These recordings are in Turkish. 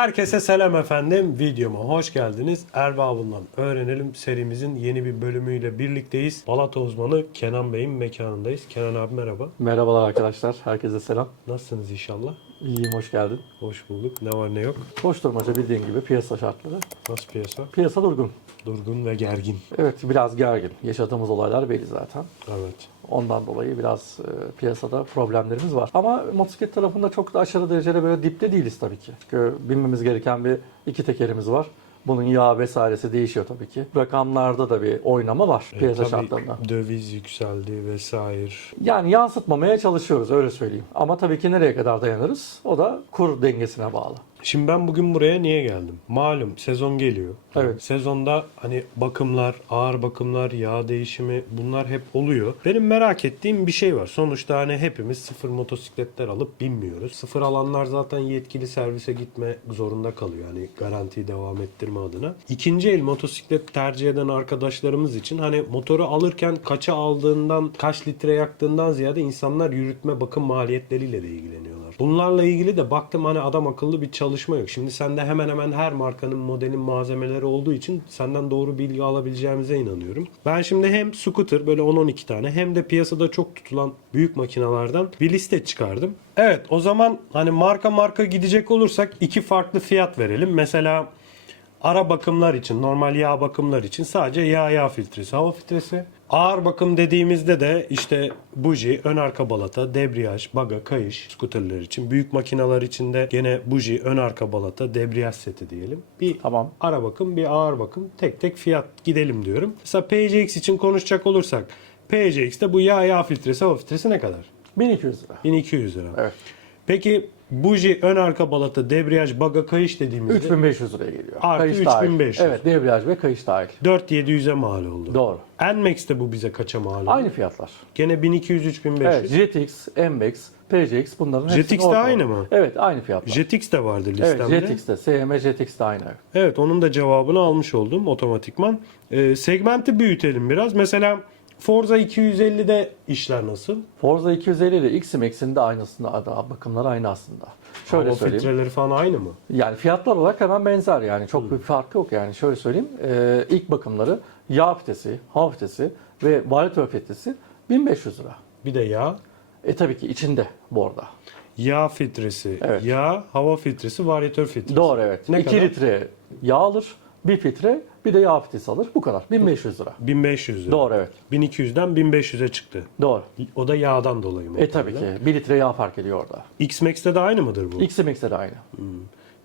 Herkese selam efendim. Videoma hoş geldiniz. Erbabından öğrenelim serimizin yeni bir bölümüyle birlikteyiz. Balata uzmanı Kenan Bey'in mekanındayız. Kenan abi merhaba. Merhabalar arkadaşlar. Herkese selam. Nasılsınız inşallah? İyiyim, hoş geldin. Hoş bulduk. Ne var ne yok. Boş durmaca bildiğin gibi piyasa şartları. Nasıl piyasa? Piyasa durgun. Durgun ve gergin. Evet, biraz gergin. Yaşadığımız olaylar belli zaten. Evet. Ondan dolayı biraz e, piyasada problemlerimiz var. Ama motosiklet tarafında çok da aşırı derecede böyle dipte değiliz tabii ki. Çünkü bilmemiz gereken bir iki tekerimiz var. Bunun yağ vesairesi değişiyor tabii ki. Rakamlarda da bir oynama var E, piyasa şartlarında. döviz yükseldi vesaire. Yani yansıtmamaya çalışıyoruz öyle söyleyeyim. Ama tabii ki nereye kadar dayanırız? O da kur dengesine bağlı. Şimdi ben bugün buraya niye geldim? Malum sezon geliyor. Evet. Sezonda hani bakımlar, ağır bakımlar, yağ değişimi bunlar hep oluyor. Benim merak ettiğim bir şey var. Sonuçta hani hepimiz sıfır motosikletler alıp binmiyoruz. Sıfır alanlar zaten yetkili servise gitme zorunda kalıyor. Hani garantiyi devam ettirme adına. İkinci el motosiklet tercih eden arkadaşlarımız için hani motoru alırken kaça aldığından, kaç litre yaktığından ziyade insanlar yürütme bakım maliyetleriyle de ilgileniyorlar. Bunlarla ilgili de baktım hani adam akıllı bir çalışma yok. Şimdi sende hemen hemen her markanın modelin malzemeleri olduğu için senden doğru bilgi alabileceğimize inanıyorum. Ben şimdi hem scooter böyle 10-12 tane hem de piyasada çok tutulan büyük makinalardan bir liste çıkardım. Evet o zaman hani marka marka gidecek olursak iki farklı fiyat verelim. Mesela Ara bakımlar için, normal yağ bakımlar için sadece yağ yağ filtresi, hava filtresi. Ağır bakım dediğimizde de işte buji, ön arka balata, debriyaj, baga, kayış skuterler için. Büyük makineler için de gene buji, ön arka balata, debriyaj seti diyelim. Bir Tamam. ara bakım, bir ağır bakım. Tek tek fiyat gidelim diyorum. Mesela PCX için konuşacak olursak PCX'te bu yağ yağ filtresi, hava filtresi ne kadar? 1200 lira. 1200 lira. Evet. Peki buji, ön arka balata, debriyaj, baga, kayış dediğimizde 3500 liraya geliyor. Artı kayış dahil. 3500. Evet, debriyaj ve kayış dahil. 4700'e mal oldu. Doğru. Nmax'te bu bize kaça mal oldu? Aynı fiyatlar. Gene 1200-3500. Evet, JetX, MX, PCX bunların hepsinin JetX de ortalama. aynı mı? Evet, aynı fiyatlar. Jetix de vardı evet, listemde. JetX'te, SM, JetX de aynı. Evet onun da cevabını almış oldum otomatikman. Ee, segmenti büyütelim biraz. Mesela Forza 250'de işler nasıl? Forza 250 ile X-Max'in de aynısında ada bakımları aynı aslında. Şöyle Hava söyleyeyim. filtreleri falan aynı mı? Yani fiyatlar olarak hemen benzer yani çok bir farkı yok yani şöyle söyleyeyim. Ee, ilk bakımları yağ fitesi, hava fitesi ve varyatör fitesi 1500 lira. Bir de yağ. E tabii ki içinde bu arada. Yağ filtresi, Evet. yağ, hava filtresi, varyatör filtresi. Doğru evet. Ne 2 kadar? litre yağ alır, 1 filtre bir de yağ fitesi alır. Bu kadar. 1500 lira. 1500 lira. Doğru evet. 1200'den 1500'e çıktı. Doğru. O da yağdan dolayı mı? E tabii ki. 1 litre yağ fark ediyor orada. X-Max'te de aynı mıdır bu? X-Max'e de aynı.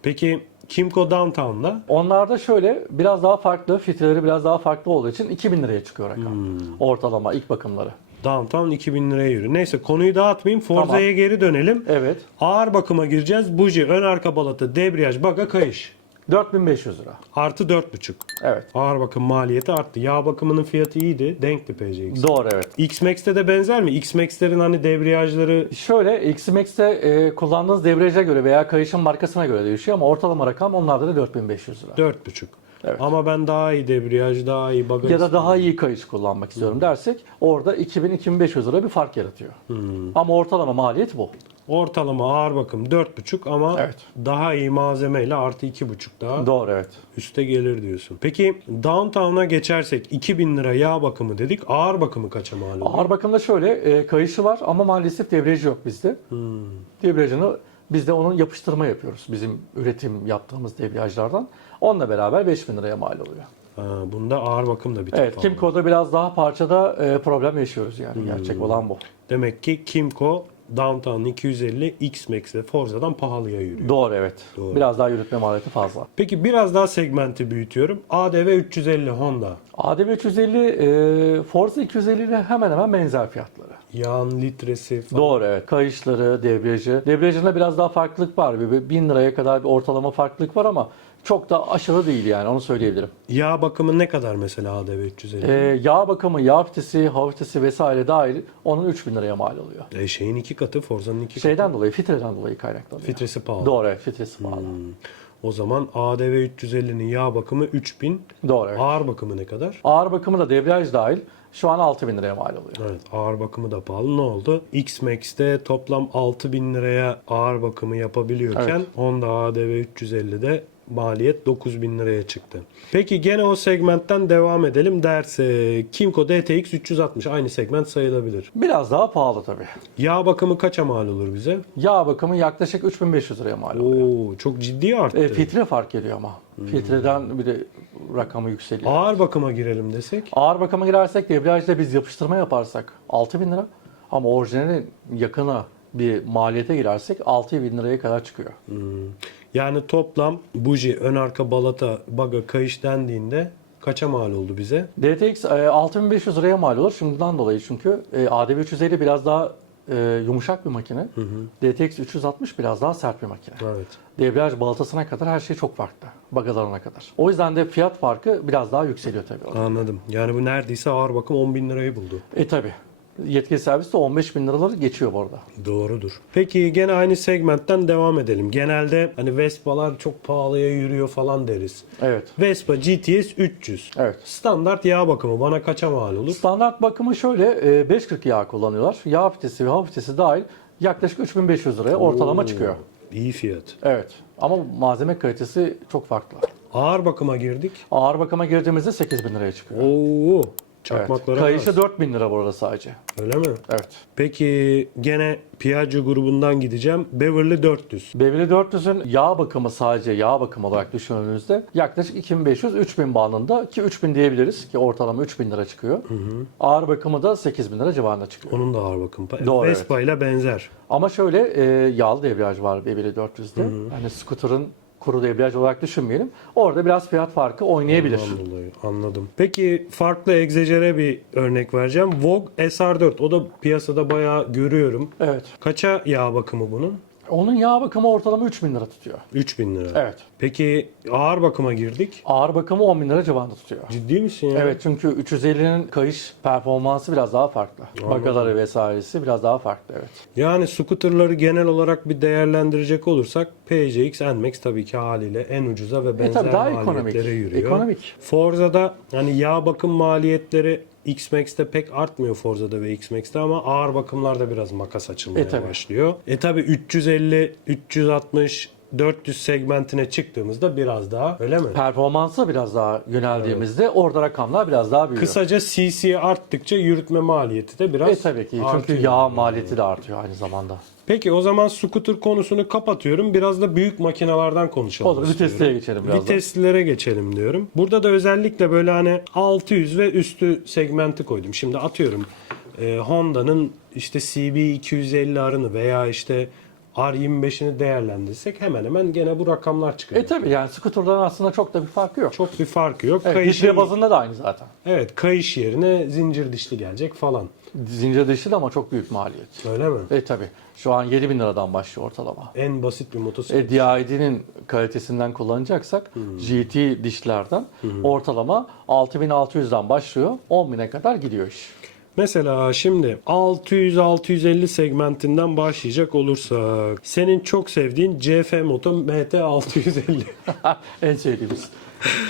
Peki Kimco Downtown'da Onlarda şöyle biraz daha farklı, filtreleri biraz daha farklı olduğu için 2000 liraya çıkıyor rakam. Hmm. Ortalama ilk bakımları. Downtown 2000 liraya yürü. Neyse konuyu dağıtmayayım. Forza'ya Tamam. geri dönelim. Evet. Ağır bakıma gireceğiz. Buji, ön arka balata, debriyaj, baga, kayış. 4500 lira. Artı 4,5. Evet. Ağır bakım maliyeti arttı. Yağ bakımının fiyatı iyiydi. Denkti PCX. Doğru evet. X-Max'te de benzer mi? X-Max'lerin hani debriyajları Şöyle X-Max'te e, kullandığınız debriyaja göre veya kayışın markasına göre değişiyor ama ortalama rakam onlarda da 4500 lira. 4,5. Evet. Ama ben daha iyi debriyaj, daha iyi bagaj Ya da daha iyi kayış kullanmak istiyorum dersek orada 2000-2500 lira bir fark yaratıyor. Ama ortalama maliyet bu. Ortalama ağır bakım 4,5 ama Evet. daha iyi malzemeyle artı 2,5 daha Doğru evet. üste gelir diyorsun. Peki downtown'a geçersek 2000 lira yağ bakımı dedik. Ağır bakımı kaça mal oluyor? Ağır bakımda şöyle e, kayışı var ama maalesef debriyajı yok bizde. Debriyajını biz de onun yapıştırma yapıyoruz bizim üretim yaptığımız debriyajlardan. Onunla beraber 5000 liraya mal oluyor. Ha, bunda ağır bakım da bir tık Evet. Kimco'da biraz daha parçada e, problem yaşıyoruz yani gerçek olan bu. Demek ki Kimco Downtown 250 X-Max ve Forza'dan pahalıya yürüyor. Doğru evet. Doğru. Biraz daha yürütme maliyeti fazla. Peki biraz daha segmenti büyütüyorum. ADV 350 Honda. ADV 350 e, Forza 250 ile hemen hemen benzer fiyatları. Yağın litresi falan. Doğru evet. Kayışları, debriyajı. Debriyajında biraz daha farklılık var. Bir, bir 1000 liraya kadar bir ortalama farklılık var ama çok da aşırı değil yani onu söyleyebilirim. Yağ bakımı ne kadar mesela ADV 350? E, yağ bakımı, yağ fitesi, hava fitesi vesaire dahil onun 3000 liraya mal oluyor. E, şeyin iki katı, Forza'nın iki katı. Şeyden dolayı, filtreden dolayı kaynaklanıyor. Filtresi pahalı. Doğru evet, filtresi pahalı. O zaman ADV 350'nin yağ bakımı 3000. Doğru. evet. Ağır bakımı ne kadar? Ağır bakımı da debriyaj dahil şu an 6000 liraya mal oluyor. Evet ağır bakımı da pahalı. Ne oldu? X-Max'te toplam 6000 liraya ağır bakımı yapabiliyorken Evet. Honda ADV 350'de maliyet 9000 liraya çıktı. Peki gene o segmentten devam edelim derse Kimco DTX 360 aynı segment sayılabilir. Biraz daha pahalı tabii. Yağ bakımı kaça mal olur bize? Yağ bakımı yaklaşık 3500 liraya mal oluyor. Oo çok ciddi arttı. E, filtre fark geliyor ama. Filtreden bir de rakamı yükseliyor. Ağır bakıma girelim desek. Ağır bakıma girersek debriyajda biz yapıştırma yaparsak 6000 lira ama orijinalin yakına bir maliyete girersek 6000 liraya kadar çıkıyor. Yani toplam buji, ön arka balata, baga, kayış dendiğinde kaça mal oldu bize? DTX e, 6500 liraya mal olur. Şimdiden dolayı çünkü e, ADV 350 biraz daha e, yumuşak bir makine. DTX 360 biraz daha sert bir makine. Evet. Debriyaj balatasına kadar her şey çok farklı. Bagalarına kadar. O yüzden de fiyat farkı biraz daha yükseliyor tabii. orada. Anladım. Yani bu neredeyse ağır bakım 10 bin lirayı buldu. E tabi. Yetkili servis de 15 bin liraları geçiyor bu arada. Doğrudur. Peki gene aynı segmentten devam edelim. Genelde hani Vespa'lar çok pahalıya yürüyor falan deriz. Evet. Vespa GTS 300. Evet. Standart yağ bakımı bana kaça mal olur? Standart bakımı şöyle e, 540 yağ kullanıyorlar. Yağ fitesi ve hava fitesi dahil yaklaşık 3500 liraya ortalama Oo, çıkıyor. İyi fiyat. Evet. Ama malzeme kalitesi çok farklı. Ağır bakıma girdik. Ağır bakıma girdiğimizde 8000 liraya çıkıyor. Oo. Çakmaklara Kayışı bas. 4000 lira burada sadece. Öyle mi? Evet. Peki gene Piaggio grubundan gideceğim. Beverly 400. Beverly 400'ün yağ bakımı sadece yağ bakımı olarak düşündüğünüzde yaklaşık 2500-3000 bandında ki 3000 diyebiliriz ki ortalama 3000 lira çıkıyor. Ağır bakımı da 8000 lira civarında çıkıyor. Onun da ağır bakım. Doğru, Vespa ile benzer. Ama şöyle e, yağlı debriyaj var Beverly 400'de. Hani scooter'ın kuru debriyaj olarak düşünmeyelim. Orada biraz fiyat farkı oynayabilir. Ondan dolayı anladım. Peki farklı egzecere bir örnek vereceğim. Vogue SR4. O da piyasada bayağı görüyorum. Evet. Kaça yağ bakımı bunun? Onun yağ bakımı ortalama 3000 lira tutuyor. 3000 lira. Evet. Peki ağır bakıma girdik. Ağır bakımı 10 bin lira civarında tutuyor. Ciddi misin ya? Evet çünkü 350'nin kayış performansı biraz daha farklı. Bagaları vesairesi biraz daha farklı evet. Yani scooterları genel olarak bir değerlendirecek olursak PCX NMAX tabii ki haliyle en ucuza ve benzer E tabii daha maliyetlere ekonomik. yürüyor. Ekonomik. Forza'da hani yağ bakım maliyetleri X-Max'te pek artmıyor Forza'da ve X-Max'te ama ağır bakımlarda biraz makas açılmaya E tabii. başlıyor. E tabi 350, 360, 400 segmentine çıktığımızda biraz daha öyle mi? Performansa biraz daha yöneldiğimizde orada rakamlar biraz daha büyüyor. Kısaca CC arttıkça yürütme maliyeti de biraz E tabii ki çünkü artıyor. yağ maliyeti de artıyor aynı zamanda. Peki o zaman scooter konusunu kapatıyorum. Biraz da büyük makinelerden konuşalım. Olur istiyorum. viteslere geçelim biraz. Viteslilere geçelim diyorum. Burada da özellikle böyle hani 600 ve üstü segmenti koydum. Şimdi atıyorum e, Honda'nın işte CB 250 arını veya işte R25'ini değerlendirsek hemen hemen gene bu rakamlar çıkıyor. E tabii yani skuterların aslında çok da bir farkı yok. Çok bir farkı yok. Evet, kayış, litre bazında da aynı zaten. evet, kayış yerine zincir dişli gelecek falan. Zincir dışı da ama çok büyük maliyet. Öyle mi? E tabii. Şu an 7000 liradan başlıyor ortalama. En basit bir motosiklet. E, DID'nin kalitesinden kullanacaksak GT dişlerden ortalama 6600'den başlıyor 10.000'e kadar gidiyor iş. Mesela şimdi 600-650 segmentinden başlayacak olursak senin çok sevdiğin CF Moto MT650. en sevdiğimiz.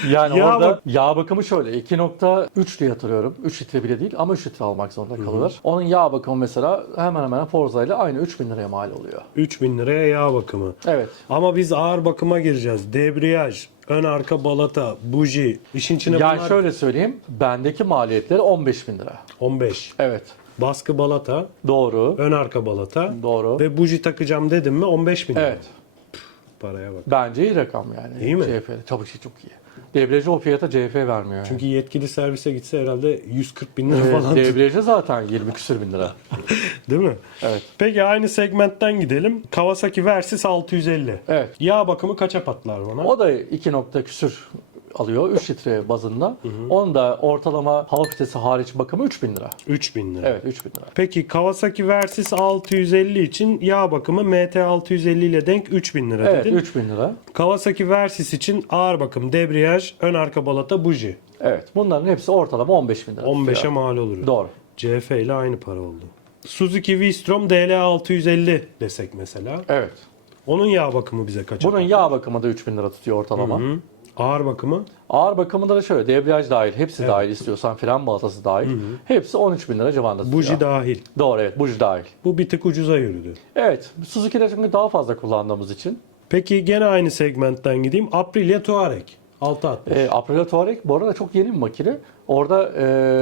Yani Yağ orada bak- yağ bakımı şöyle 2.3 diye hatırlıyorum. 3 litre bile değil ama 3 litre almak zorunda kalıyorlar. Onun yağ bakımı mesela hemen hemen Forza ile aynı 3000 liraya mal oluyor. 3000 liraya yağ bakımı. Evet. Ama biz ağır bakıma gireceğiz. Debriyaj, ön arka balata, buji. İşin içine Yani bunlar şöyle söyleyeyim. Bendeki maliyetleri 15 bin lira. 15. Evet. Baskı balata, Doğru. ön arka balata Doğru. ve buji takacağım dedim mi 15 bin lira. Evet. Paraya bak. Bence iyi rakam yani. İyi mi? CF'de. Tabii ki çok iyi. Debriyajı o fiyata CF vermiyor. Yani. Çünkü yetkili servise gitse herhalde 140 bin lira Evet, falan. debriyajı zaten 20 küsür bin lira. Değil mi? Evet. Peki aynı segmentten gidelim. Kawasaki Versys 650. Evet. Yağ bakımı kaça patlar bana? O da 2 nokta küsür alıyor 3 litre bazında. Onun da ortalama hava fitesi hariç bakımı 3000 lira. 3000 lira. Evet 3000 lira. Peki Kawasaki Versys 650 için yağ bakımı MT 650 ile denk 3000 lira Evet dedin. 3000 lira. Kawasaki Versys için ağır bakım, debriyaj, ön arka balata, buji. Evet bunların hepsi ortalama 15 bin lira. 15'e tutuyor. mal olur. Doğru. CF ile aynı para oldu. Suzuki V-Strom DL 650 desek mesela. Evet. Onun yağ bakımı bize kaç? Bunun yağ bakımı da 3000 lira tutuyor ortalama. Hı. Ağır bakımı Ağır bakımında da şöyle debriyaj dahil, hepsi dahil istiyorsan fren baltası dahil. Hepsi 13 bin lira civarında buji dahil. Doğru evet buji dahil. Bu bir tık ucuza yürüdü. Evet Suzuki'de çünkü daha fazla kullandığımız için. Peki gene aynı segmentten gideyim. Aprilia Touareg 660. E, Aprilia Touareg bu arada çok yeni bir makine. Orada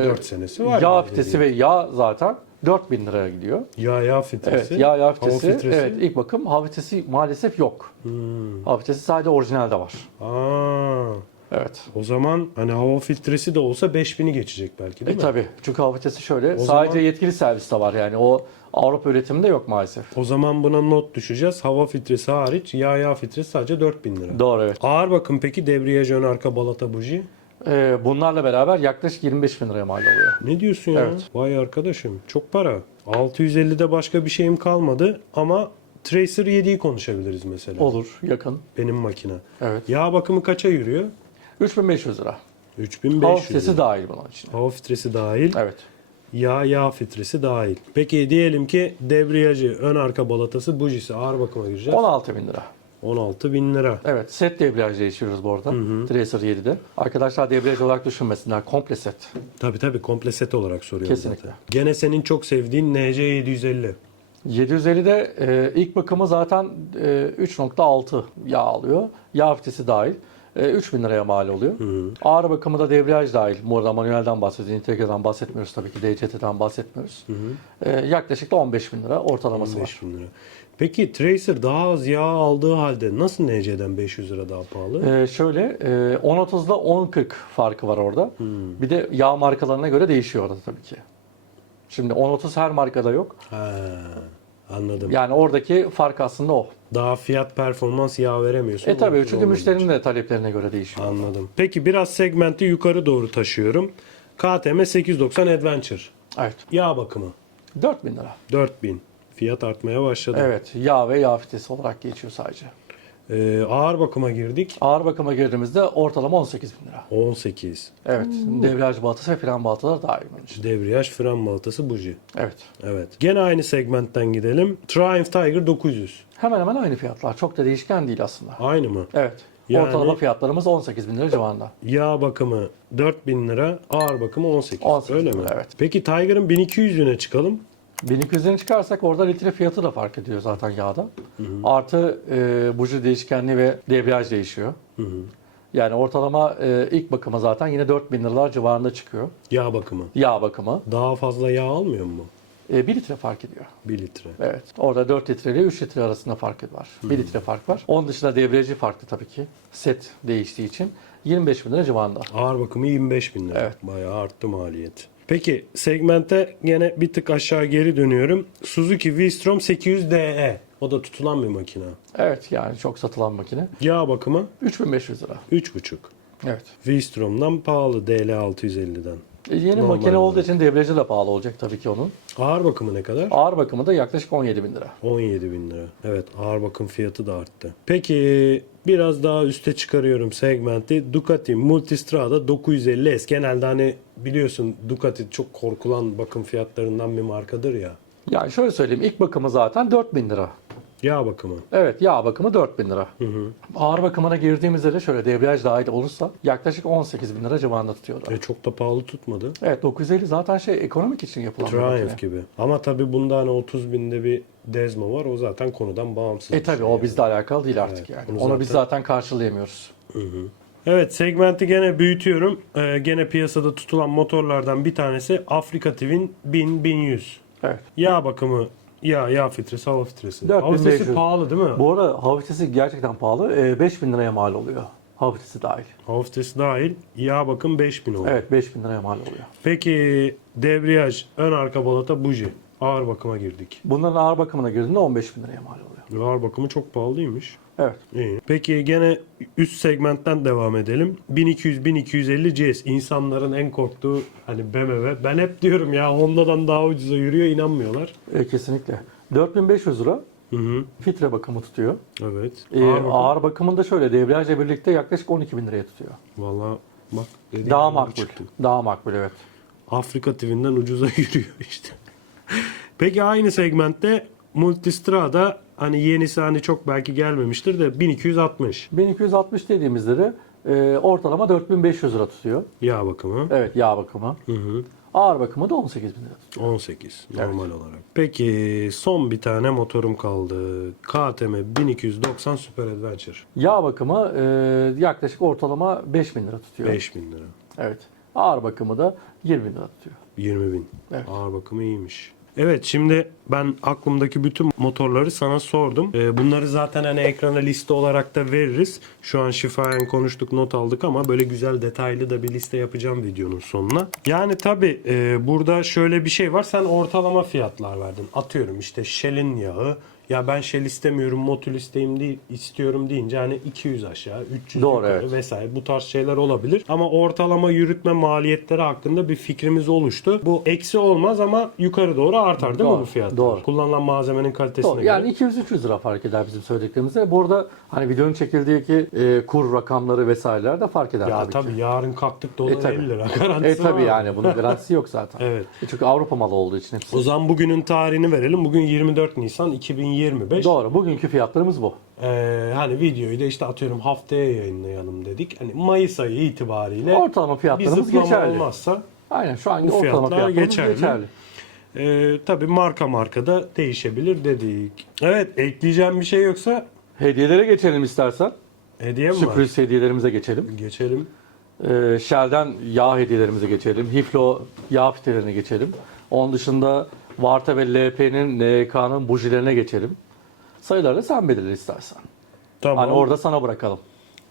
e, 4 senesi var. yağ dediğin. ve yağ zaten 4000 liraya gidiyor. Yağ yağ filtresi. Evet yağ yağ hava fitesi. filtresi. Evet ilk bakım hava fitesi maalesef yok. Hmm. Hava fitesi sadece orijinalde var. Aa, Evet. o zaman hani hava filtresi de olsa 5000'i geçecek belki değil E mi? tabi. Çünkü hava fitesi şöyle. O sadece zaman- yetkili serviste var yani. O Avrupa üretiminde yok maalesef. O zaman buna not düşeceğiz. Hava filtresi hariç yağ yağ filtresi sadece 4000 lira. Doğru evet. Ağır bakım peki debriyaj ön arka balata buji. Ee, bunlarla beraber yaklaşık 25 bin liraya mal oluyor. Ne diyorsun ya? Evet. Vay arkadaşım çok para. 650'de başka bir şeyim kalmadı ama Tracer 7'yi konuşabiliriz mesela. Olur, yakın. Benim makine. Evet. Yağ bakımı kaça yürüyor? 3500 lira. 3500. Hava fitesi dahil bunun için. Hava filtresi dahil. Evet. Yağ yağ filtresi dahil. Peki diyelim ki debriyajı, ön arka balatası, bujisi ağır bakıma gireceğiz. 16 bin lira. 16 bin lira. Evet, set debriyaj değiştiriyoruz bu arada. Tracer 7'de. Arkadaşlar debriyaj olarak düşünmesinler. Komple set. Tabi tabi komple set olarak soruyorum Kesinlikle. zaten. Gene senin çok sevdiğin NC750. 750'de e, ilk bakımı zaten e, 3.6 yağ alıyor. Yağ fitesi dahil. E, 3000 liraya mal oluyor. Ağır bakımı da debriyaj dahil. Burada manuelden bahsediyoruz. Integra'dan bahsetmiyoruz tabii ki. DCT'den bahsetmiyoruz. E, yaklaşık da 15 bin lira ortalaması var. 15 bin lira. Peki Tracer daha az yağ aldığı halde nasıl NC'den 500 lira daha pahalı? Ee, şöyle e, 10.30'da 10.40 farkı var orada. Bir de yağ markalarına göre değişiyor orada tabii ki. Şimdi 10.30 her markada yok. Ha, anladım. Yani oradaki fark aslında o. Daha fiyat performans yağ veremiyorsun. E tabii çünkü müşterinin de taleplerine göre değişiyor. Anladım. Peki biraz segmenti yukarı doğru taşıyorum. KTM 890 Adventure. Evet. Yağ bakımı 4000 lira. 4000. Fiyat artmaya başladı. Evet. Yağ ve yağ fitesi olarak geçiyor sadece. Ee, ağır bakıma girdik. Ağır bakıma girdiğimizde ortalama 18 bin lira. 18. Evet. Debriyaj baltası ve fren baltaları dahil bunun için. Debriyaj, fren baltası, buji. Evet. Evet. Gene aynı segmentten gidelim. Triumph Tiger 900. Hemen hemen aynı fiyatlar. Çok da değişken değil aslında. Aynı mı? Evet. Yani- Ortalama fiyatlarımız 18 bin lira civarında. Yağ bakımı 4000 lira, ağır bakımı 18. 18 Öyle mi? lira, evet. Peki Tiger'ın 1200'üne çıkalım. 1200'den çıkarsak orada litre fiyatı da fark ediyor zaten yağda. Artı e, buji değişkenliği ve debriyaj değişiyor. Yani ortalama e, ilk bakıma zaten yine 4000 liralar civarında çıkıyor. Yağ bakımı. Yağ bakımı. Daha fazla yağ almıyor mu? E, 1 litre fark ediyor. 1 litre. Evet. Orada 4 litre ile 3 litre arasında fark var. 1 litre fark var. Onun dışında debriyajı farklı tabii ki. Set değiştiği için 25 bin lira civarında. Ağır bakımı 25 bin lira. Evet. Bayağı arttı maliyet. Peki segmente gene bir tık aşağı geri dönüyorum. Suzuki V-Strom 800DE. O da tutulan bir makine. Evet yani çok satılan makine. Yağ bakımı 3500 lira. 3,5. Evet. V-Strom'dan pahalı DL650'den. E, yeni Normal makine olduğu olarak. için debriyajı da pahalı olacak tabii ki onun. Ağır bakımı ne kadar? Ağır bakımı da yaklaşık 17 bin lira. 17 bin lira. Evet ağır bakım fiyatı da arttı. Peki biraz daha üste çıkarıyorum segmenti. Ducati Multistrada 950S. Genelde hani biliyorsun Ducati çok korkulan bakım fiyatlarından bir markadır ya. Yani şöyle söyleyeyim ilk bakımı zaten 4000 lira. Yağ bakımı. Evet yağ bakımı 4000 lira. Ağır bakımına girdiğimizde de şöyle debriyaj dahil olursa yaklaşık 18 bin lira civarında tutuyorlar. E, çok da pahalı tutmadı. Evet 950 zaten şey ekonomik için yapılan bir makine. Triumph gibi. Ama tabii bunda hani 30 binde bir Desmo var. O zaten konudan bağımsız. E bir tabii şey o yani. bizle alakalı değil artık Evet, yani. onu Onu biz zaten- zaten karşılayamıyoruz. Evet segmenti gene büyütüyorum. Ee, gene piyasada tutulan motorlardan bir tanesi Afrika Twin 1000-1100. Evet. Yağ bakımı, yağ, yağ filtresi, hava filtresi. 4500. Hava filtresi pahalı değil mi? Bu arada hava gerçekten pahalı. E, 5000 liraya mal oluyor. Hava dahil. Hava filtresi dahil. Yağ bakım 5000 oluyor. Evet 5000 liraya mal oluyor. Peki debriyaj, ön arka balata, buji. Ağır bakıma girdik. Bunların ağır bakımına girdiğinde 15 bin liraya mal oluyor. Ağır bakımı çok pahalıymış. Evet. İyi. Peki gene üst segmentten devam edelim. 1200-1250 CS insanların en korktuğu hani BMW. Ben hep diyorum ya Honda'dan daha ucuza yürüyor inanmıyorlar. E, kesinlikle. 4500 lira Hı hı. filtre bakımı tutuyor. Evet. E, ağır bakım. ağır bakımında şöyle debriyajla birlikte yaklaşık 12 bin liraya tutuyor. Valla bak Daha makbul. Daha makbul evet. Afrika TV'nden ucuza yürüyor işte. Peki aynı segmentte Multistrada hani yenisi hani çok belki gelmemiştir de 1260 1260 dediğimizde de e, ortalama 4500 lira tutuyor. yağ bakımı. Evet yağ bakımı. Hı hı. Ağır bakımı da 18 bin lira tutuyor. 18 normal olarak. Peki son bir tane motorum kaldı. KTM 1290 Super Adventure. Yağ bakımı e, yaklaşık ortalama 5 bin lira tutuyor. 5000 lira. Evet. Ağır bakımı da 20 bin lira tutuyor. 20 bin. Evet. Ağır bakımı iyiymiş. Evet şimdi ben aklımdaki bütün motorları sana sordum. Ee, bunları zaten hani ekrana liste olarak da veririz. Şu an şifayen konuştuk not aldık ama böyle güzel detaylı da bir liste yapacağım videonun sonuna. Yani tabi burada şöyle bir şey var. Sen ortalama fiyatlar verdin. Atıyorum işte Shell'in yağı. Ya ben Shell istemiyorum, Motul isteyim değil, istiyorum deyince hani 200 aşağı, 300 Doğru, yukarı evet. vesaire bu tarz şeyler olabilir. Ama ortalama yürütme maliyetleri hakkında bir fikrimiz oluştu. Bu eksi olmaz ama yukarı doğru artar değil mi Doğru, bu fiyatlar? doğru. Kullanılan malzemenin kalitesine Doğru. göre. Yani 200-300 lira fark eder bizim söylediklerimizde. Bu arada hani videonun çekildiği ki e, kur rakamları vesaireler de fark eder ya tabii, tabii ki. yarın kalktık dolar E, tabii. 50 lira garantisi E tabii yani bunun garantisi yok zaten. Evet. E, Çünkü Avrupa malı olduğu için hepsi. O zaman bugünün tarihini verelim. Bugün 24 Nisan 2025. Doğru. Bugünkü fiyatlarımız bu. Ee, hani videoyu da işte atıyorum haftaya yayınlayalım dedik. Hani Mayıs ayı itibariyle Ortalama fiyatlarımız geçerli. olmazsa Aynen şu an Bu ortalama fiyatlar fiyatlarımız geçerli. geçerli. Ee, tabii marka marka da değişebilir dedik. Evet ekleyeceğim bir şey yoksa Hediyelere geçelim istersen. hediye mi Sürpriz hediyelerimize geçelim. var? Geçelim. Ee, Shell'den yağ hediyelerimize geçelim. Hiflo yağ fitelerine geçelim. Onun dışında Varta ve LP'nin, NK'nın bujilerine geçelim. Sayıları da sen belirle istersen. Tamam. Hani orada sana bırakalım.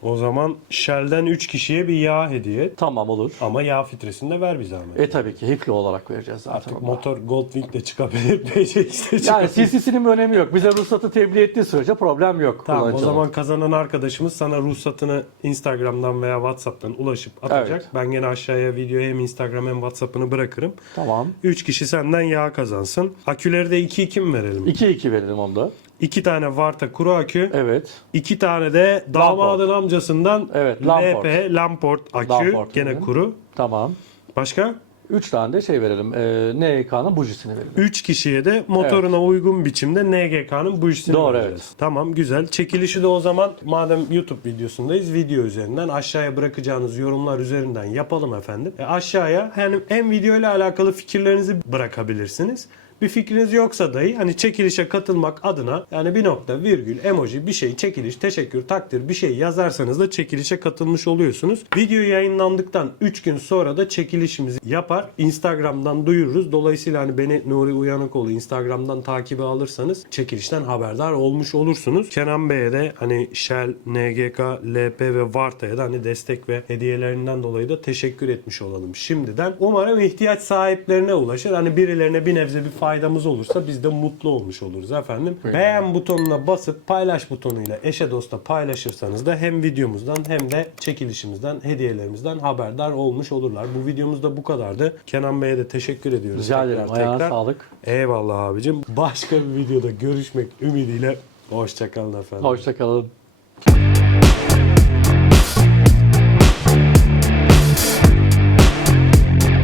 O zaman Shell'den 3 kişiye bir yağ hediye. Tamam olur. Ama yağ filtresini de ver bir zahmet. E tabii ki Hiflo olarak vereceğiz zaten. Artık motor Goldwing de çıkabilir, PCX de Yani çıkabilir. CC'sinin bir önemi yok. Bize ruhsatı tebliğ ettiği sürece problem yok. Tamam o zaman kazanan arkadaşımız sana ruhsatını Instagram'dan veya WhatsApp'tan ulaşıp atacak. Evet. Ben gene aşağıya videoya hem Instagram hem WhatsApp'ını bırakırım. Tamam. 3 kişi senden yağ kazansın. Aküleri de 2-2 mi verelim? 2-2 verelim onda. 2 tane Varta kuru akü. Evet. 2 tane de damadın amcasından Evet, Lamport. LP Lamport akü. Lamport gene verelim. kuru. Tamam. Başka? 3 tane de şey verelim. Ee, NK'nın bujisini verelim. 3 kişiye de motoruna uygun biçimde NGK'nın bu işini Doğru, vereceğiz. evet. Tamam güzel. Çekilişi de o zaman madem YouTube videosundayız video üzerinden aşağıya bırakacağınız yorumlar üzerinden yapalım efendim. E, aşağıya hem, hem video ile alakalı fikirlerinizi bırakabilirsiniz. Bir fikriniz yoksa dahi hani çekilişe katılmak adına yani bir nokta virgül emoji bir şey çekiliş teşekkür takdir bir şey yazarsanız da çekilişe katılmış oluyorsunuz. Video yayınlandıktan 3 gün sonra da çekilişimizi yapar. Instagram'dan duyururuz. Dolayısıyla hani beni Nuri Uyanıkoğlu Instagram'dan takibi alırsanız çekilişten haberdar olmuş olursunuz. Kenan Bey'e de hani Shell, NGK, LP ve Varta'ya da hani destek ve hediyelerinden dolayı da teşekkür etmiş olalım şimdiden. Umarım ihtiyaç sahiplerine ulaşır. Hani birilerine bir nebze bir faydamız olursa biz de mutlu olmuş oluruz efendim. Beğen butonuna basıp paylaş butonuyla eşe dosta paylaşırsanız da hem videomuzdan hem de çekilişimizden, hediyelerimizden haberdar olmuş olurlar. Bu videomuz da bu kadardı. Kenan Bey'e de teşekkür ediyoruz. Rica ederim. Ayağına sağlık. Eyvallah abicim. Başka bir videoda görüşmek ümidiyle. Hoşçakalın efendim. Hoşçakalın.